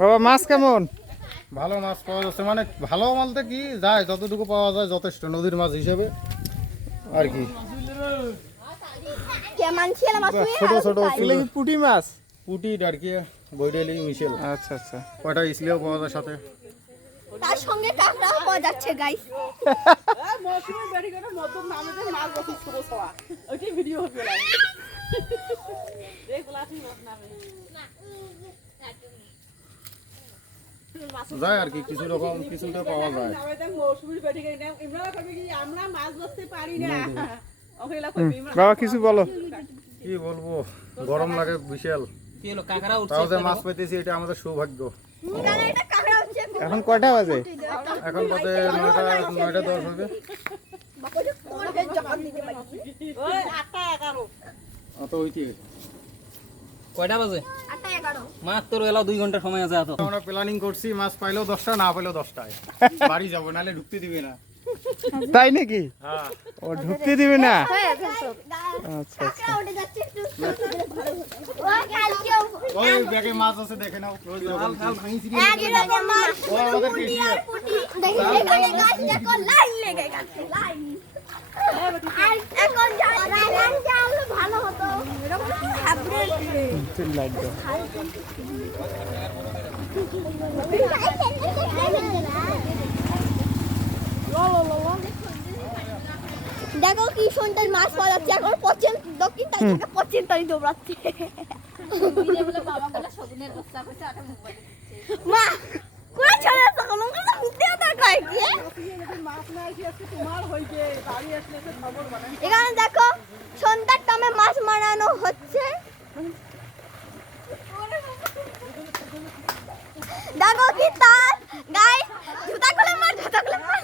বাবা মাছ কেমন? ভালো মাছ পাওয়া যাচ্ছে, মানে ভালো বলতে কি যায় যতটুকু পাওয়া যায় যথেষ্ট নদীর মাছ হিসেবে আর কি। ছোট ছোট এগুলো কি পুঁটি মাছ? পুটি ডারকি বৈডালি মিশেল। আচ্ছা আচ্ছা। কয়টা ইসলিও পাওয়া যায় সাথে, তার সঙ্গে কাঁকড়াও পাওয়া যাচ্ছে গাইস। মৌসুমী বেড়ি করে মধ্যম নামে যে মাছ বসে ছোট ছোয়া ওইটাই ভিডিও হবে না দেখলা তুই মাছ নামে যায় আর কি কিছু রকম কিছুটা পাওয়া যায়। মৌসুমীর বেড়ি করে ইমরা কবি কি আমরা মাছ ধরতে পারি না ওইলা কবি ইমরা। বাবা কিছু বলো। কি বলবো, গরম লাগে বিশাল। কি হলো কাঁকড়া উঠছে? তাও যে মাছ পেতেছি এটা আমাদের সৌভাগ্য। এখন কয়টা বাজে? এখন বাজে 9টা 10 হবে। ওই 8টা 11 অত হইতে কয়টা বাজে? 8টা 11 মাত্র এলাও 2 ঘন্টা সময় আছে। এত আমরা প্ল্যানিং করছি মাছ পাইলেও 10টা, না পাইলেও 10টায় বাড়ি যাবো, নাহলে ঢুকতে দিবে না। তাই নাকি? হ্যাঁ ও ঢুকতে দিবে না? আচ্ছা আচ্ছা। কাঁকড়া উঠে যাচ্ছে একটু ওই কালকেও ওই ব্যাগে মাছ আছে দেখে নাও। ওই যখন ভাঙিছি একরকম মাছ ও আমাদের পুঁটি কেজি আর পুঁটি দেখি এখানে গাছ দেখো লাইন লেগে গেছে লাইন। আর এখন লাইন জাল ভালো হতো এরকম হাবড়ের চল লাইট দাও। দেখো কি সুন্দর মাছ পাওয়া যাচ্ছে। এখন দক্ষিণ তাই থেকে পশ্চিম তাই দৌড়াচ্ছে। মা কোন ছেড়ে তখন আমরা ভিডিও দেখাই কি মাছ না আসি আজকে তোমার হইছে বাড়ি আসলে তো খবর বানাই। এখানে দেখো সন্ধ্যার টাইমে মাছ মারানো হচ্ছে। দেখো কি তার গাই জুতা খুলে মার জুতা খুলে মার।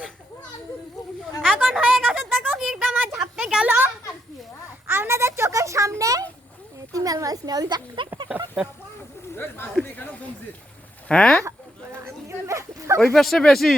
এখন হয়ে গেছে দেখো কি একটা মাছ ঝাপতে গেল আপনাদের চোখের সামনে। তুমি মাছ না ওই দেখ হ্যাঁ ওই পাশে বেশি।